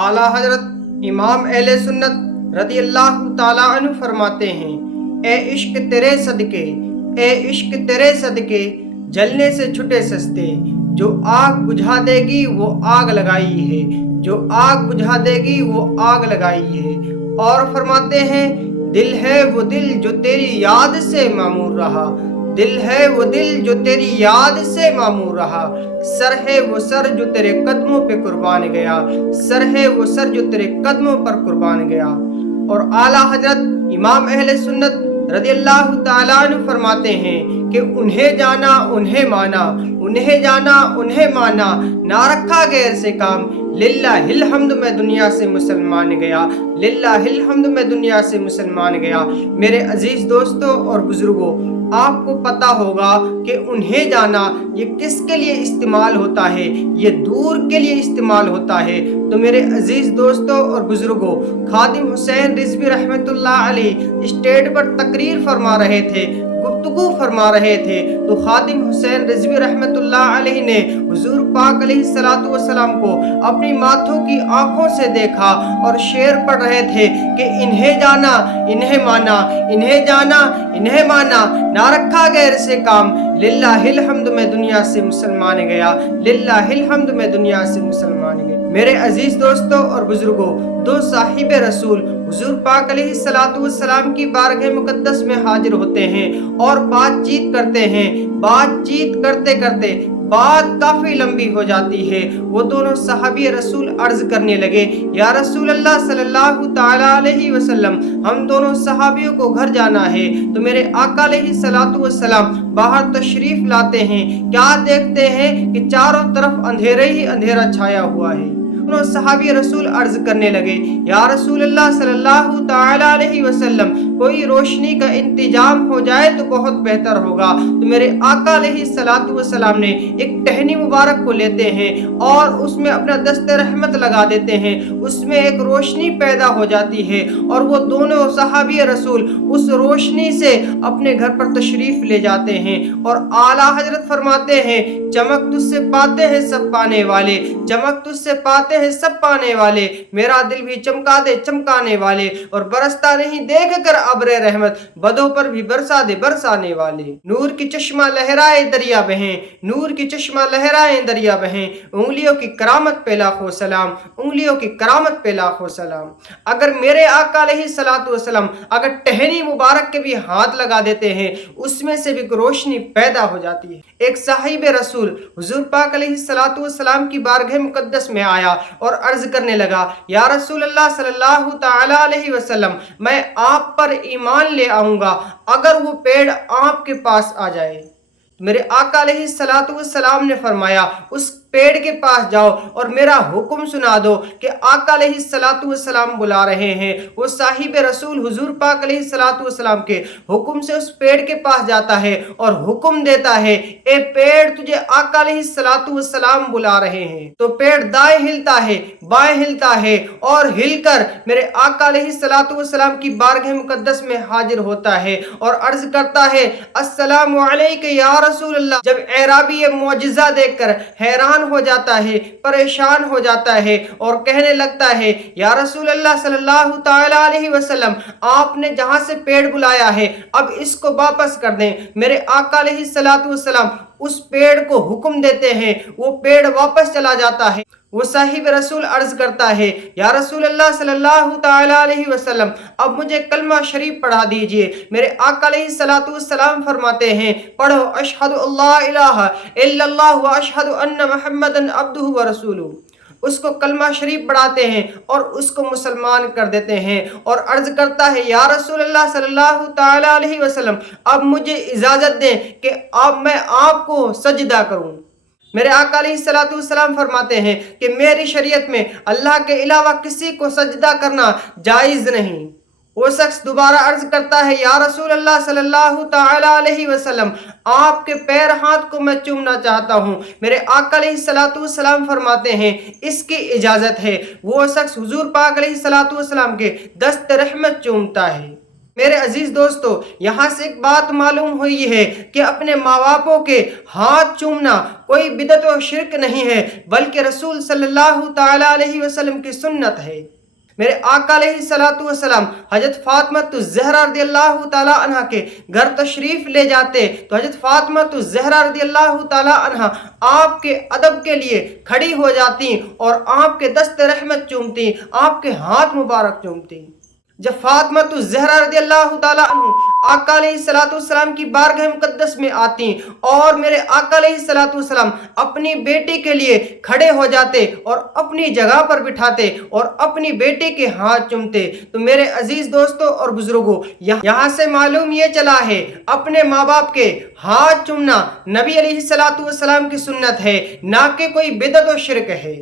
اعلیٰ حضرت امام اہل سنت رضی اللہ تعالیٰ عنہ فرماتے ہیں، اے عشق تیرے صدقے، اے عشق تیرے صدقے، جلنے سے چھٹے سستے، جو آگ بجھا دے گی وہ آگ لگائی ہے، جو آگ بجھا دے گی وہ آگ لگائی ہے۔ اور فرماتے ہیں، دل ہے وہ دل جو تیری یاد سے معمور رہا، دل ہے وہ دل جو تیری یاد سے معمور رہا، سر ہے وہ سر جو تیرے قدموں پہ قربان گیا، سر ہے وہ سر جو تیرے قدموں پر قربان گیا۔ اور اعلیٰ حضرت امام اہل سنت رضی اللہ تعالیٰ عنہ فرماتے ہیں کہ انہیں جانا انہیں مانا، انہیں جانا انہیں مانا، نہ رکھا غیر سے کام، للہ الحمد میں دنیا سے مسلمان گیا، للہ الحمد میں دنیا سے مسلمان گیا۔ میرے عزیز دوستوں اور بزرگوں، آپ کو پتہ ہوگا کہ انہیں جانا یہ کس کے لیے استعمال ہوتا ہے، یہ دور کے لیے استعمال ہوتا ہے۔ تو میرے عزیز دوستوں اور بزرگوں، خادم حسین رضوی رحمۃ اللہ علیہ اسٹیج پر تقریر فرما رہے تھے، گفتگو فرما رہے تھے، تو خادم حسین رضوی رحمۃ اللہ علیہ نے حضور پاک علیہ الصلوۃ والسلام کو اپنی ماتھوں کی آنکھوں سے دیکھا اور شعر پڑھ رہے تھے کہ انہیں جانا انہیں مانا، انہیں جانا انہیں مانا، نہ رکھا غیر سے کام، للہ الحمد میں دنیا سے مسلمان گیا، للہ الحمد میں دنیا سے مسلمان گیا۔ میرے عزیز دوستوں اور بزرگوں، دو صاحب رسول حضور پاک علیہ الصلوۃ والسلام کی بارگاہ مقدس میں حاضر ہوتے ہیں اور بات چیت کرتے ہیں، بات چیت کرتے کرتے بات کافی لمبی ہو جاتی ہے۔ وہ دونوں صحابی رسول عرض کرنے لگے، یا رسول اللہ صلی اللہ تعالیٰ علیہ وسلم، ہم دونوں صحابیوں کو گھر جانا ہے۔ تو میرے آقا علیہ الصلوۃ والسلام باہر تشریف لاتے ہیں، کیا دیکھتے ہیں کہ چاروں طرف اندھیرے ہی اندھیرا چھایا ہوا ہے۔ دونوں صحابی رسول عرض کرنے لگے، یا رسول اللہ صلی اللہ تعالیٰ علیہ وسلم، کوئی روشنی کا انتظام ہو جائے تو بہت بہتر ہوگا۔ تو میرے آقا علیہ الصلوۃ والسلام نے ایک ٹہنی مبارک کو لیتے ہیں اور اس میں اپنا دست رحمت لگا دیتے ہیں، اس میں ایک روشنی پیدا ہو جاتی ہے اور وہ دونوں صحابی رسول اس روشنی سے اپنے گھر پر تشریف لے جاتے ہیں۔ اور اعلیٰ حضرت فرماتے ہیں، چمک تجھ سے پاتے ہیں سب پانے والے، چمک تجھ سے پاتے ہیں سب پانے والے، میرا دل بھی چمکا دے چمکانے والے، اور برستا نہیں دیکھ کر ابر رحمت، بدوں پر بھی برسا دے برسانے والے۔ نور کی چشمہ لہرائے دریا بہیں، نور کی چشمہ لہرائے دریا بہیں، انگلیوں کی کرامت پہ لاکھوں سلام، انگلیوں کی کرامت پہ لاکھوں سلام۔ اگر میرے آقا علیہ الصلوۃ والسلام اگر ٹہنی مبارک کے بھی ہاتھ لگا دیتے ہیں، اس میں سے بھی روشنی پیدا ہو جاتی ہے۔ ایک صاحب رسول حضور پاک علیہ الصلوۃ والسلام کی بارگاہ مقدس میں آیا اور عرض کرنے لگا، یا رسول اللہ صلی اللہ تعالیٰ علیہ وسلم، میں آپ پر ایمان لے آؤں گا اگر وہ پیڑ آپ کے پاس آ جائے۔ میرے آقا علیہ الصلوۃ والسلام نے فرمایا، اس پیڑ کے پاس جاؤ اور میرا حکم سنا دو کہ آقا علیہ الصلوۃ والسلام بلا رہے ہیں۔ وہ صاحب رسول حضور پاک علیہ الصلوۃ والسلام کے حکم سے اس پیڑ کے پاس جاتا ہے اور حکم دیتا ہے، اے پیڑ، تجھے آقا علیہ الصلوۃ والسلام بلا رہے ہیں۔ تو پیڑ دائیں ہلتا ہے، بائیں ہلتا ہے اور ہل کر میرے آقا علیہ الصلوۃ والسلام کی بارگاہ مقدس میں حاضر ہوتا ہے اور عرض کرتا ہے، السلام علیک یا رسول اللہ۔ جب اعرابی یہ معجزہ دیکھ کر حیران ہو جاتا ہے، پریشان ہو جاتا ہے اور کہنے لگتا ہے، یا رسول اللہ صلی اللہ تعالیٰ علیہ وسلم، آپ نے جہاں سے پیڑ بلایا ہے اب اس کو واپس کر دیں۔ میرے آقا علیہ الصلوۃ والسلام اس پیڑ کو حکم دیتے ہیں، وہ پیڑ واپس چلا جاتا ہے۔ وہ صاحب رسول عرض کرتا ہے، یا رسول اللہ صلی اللہ تعالیٰ علیہ وسلم، اب مجھے کلمہ شریف پڑھا دیجئے۔ میرے آقا علیہ الصلوۃ والسلام فرماتے ہیں، پڑھو، اشہد اللہ الہ الا اللہ و اشہد ان محمدا عبدہ و رسولہ۔ اس کو کلمہ شریف پڑھاتے ہیں اور اس کو مسلمان کر دیتے ہیں اور عرض کرتا ہے، یا رسول اللہ صلی اللہ تعالیٰ علیہ وسلم، اب مجھے اجازت دیں کہ اب میں آپ کو سجدہ کروں۔ میرے آقا علیہ الصلوۃ والسلام فرماتے ہیں کہ میری شریعت میں اللہ کے علاوہ کسی کو سجدہ کرنا جائز نہیں۔ وہ شخص دوبارہ عرض کرتا ہے، یا رسول اللہ صلی اللہ تعالیٰ علیہ وسلم، آپ کے پیر ہاتھ کو میں چومنا چاہتا ہوں۔ میرے آقا علیہ الصلوۃ والسلام فرماتے ہیں، اس کی اجازت ہے۔ وہ شخص حضور پاک علیہ الصلوۃ والسلام کے دست رحمت چومتا ہے۔ میرے عزیز دوستو، یہاں سے ایک بات معلوم ہوئی ہے کہ اپنے ماں باپوں کے ہاتھ چومنا کوئی بدعت و شرک نہیں ہے، بلکہ رسول صلی اللہ تعالیٰ علیہ وسلم کی سنت ہے۔ میرے آقا علیہ الصلوۃ والسلام حضرت فاطمہ الزہرا رضی اللہ تعالیٰ عنہ کے گھر تشریف لے جاتے تو حضرت فاطمہ الزہرا رضی اللہ تعالیٰ عنہ آپ کے ادب کے لیے کھڑی ہو جاتی اور آپ کے دست رحمت چومتی، آپ کے ہاتھ مبارک چومتی۔ جب فاطمہ الزہرا رضی اللہ تعالیٰ عنہ آقا علیہ الصلوۃ والسلام کی بارگاہ مقدس میں آتی اور میرے آقا علیہ الصلوۃ والسلام اپنی بیٹی کے لیے کھڑے ہو جاتے اور اپنی جگہ پر بٹھاتے اور اپنی بیٹی کے ہاتھ چومتے، تو میرے عزیز دوستوں اور بزرگوں، یہاں سے معلوم یہ چلا ہے اپنے ماں باپ کے ہاتھ چومنا نبی علیہ الصلوۃ والسلام کی سنت ہے، نہ کہ کوئی بدعت و شرک ہے۔